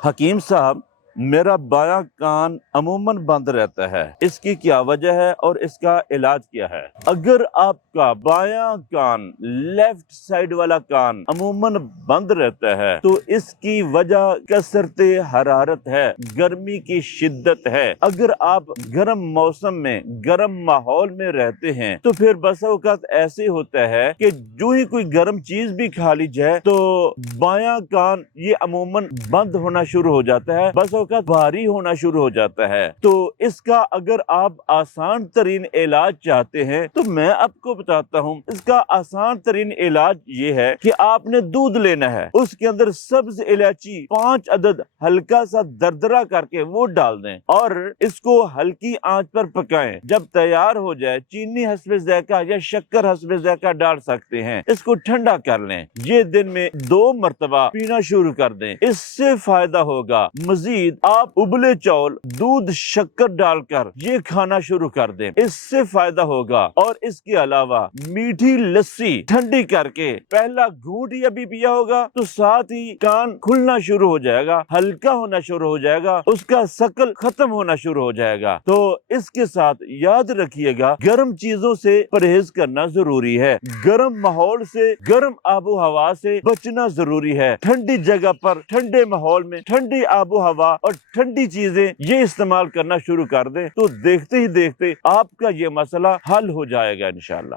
حکیم صاحب، میرا بایاں کان عموماً بند رہتا ہے، اس کی کیا وجہ ہے اور اس کا علاج کیا ہے؟ اگر آپ کا بایاں کان، لیفٹ سائڈ والا کان عموماً بند رہتا ہے تو اس کی وجہ کثرت حرارت ہے، گرمی کی شدت ہے۔ اگر آپ گرم موسم میں، گرم ماحول میں رہتے ہیں تو پھر بسا اوقات ایسے ہوتا ہے کہ جو ہی کوئی گرم چیز بھی کھا لی جائے تو بایاں کان یہ عموماً بند ہونا شروع ہو جاتا ہے، بس اوقات بھاری ہونا شروع ہو جاتا ہے۔ تو اس کا اگر آپ آسان ترین علاج چاہتے ہیں تو میں آپ کو بتاتا ہوں، اس کا آسان ترین علاج یہ ہے کہ آپ نے دودھ لینا ہے، اس کے اندر سبز الائچی 5 عدد ہلکا سا دردرا کر کے وہ ڈال دیں اور اس کو ہلکی آنچ پر پکائیں۔ جب تیار ہو جائے، چینی حسب ذائقہ یا شکر حسب ذائقہ ڈال سکتے ہیں، اس کو ٹھنڈا کر لیں۔ یہ دن میں 2 مرتبہ پینا شروع کر دیں، اس سے فائدہ ہوگا۔ مزید آپ ابلے چاول، دودھ، شکر ڈال کر یہ کھانا شروع کر دیں، اس سے فائدہ ہوگا۔ اور اس کے علاوہ میٹھی لسی ٹھنڈی کر کے پہلا گھونٹ یا بھی پیا ہوگا تو ساتھ ہی کان کھلنا شروع ہو جائے گا، ہلکا ہونا شروع ہو جائے گا، اس کا سکل ختم ہونا شروع ہو جائے گا۔ تو اس کے ساتھ یاد رکھیے گا، گرم چیزوں سے پرہیز کرنا ضروری ہے، گرم ماحول سے، گرم آب و ہوا سے بچنا ضروری ہے۔ ٹھنڈی جگہ پر، ٹھنڈے ماحول میں ٹھنڈی آب و ہوا اور ٹھنڈی چیزیں یہ استعمال کرنا شروع کر دیں تو دیکھتے ہی دیکھتے آپ کا یہ مسئلہ حل ہو جائے گا انشاءاللہ۔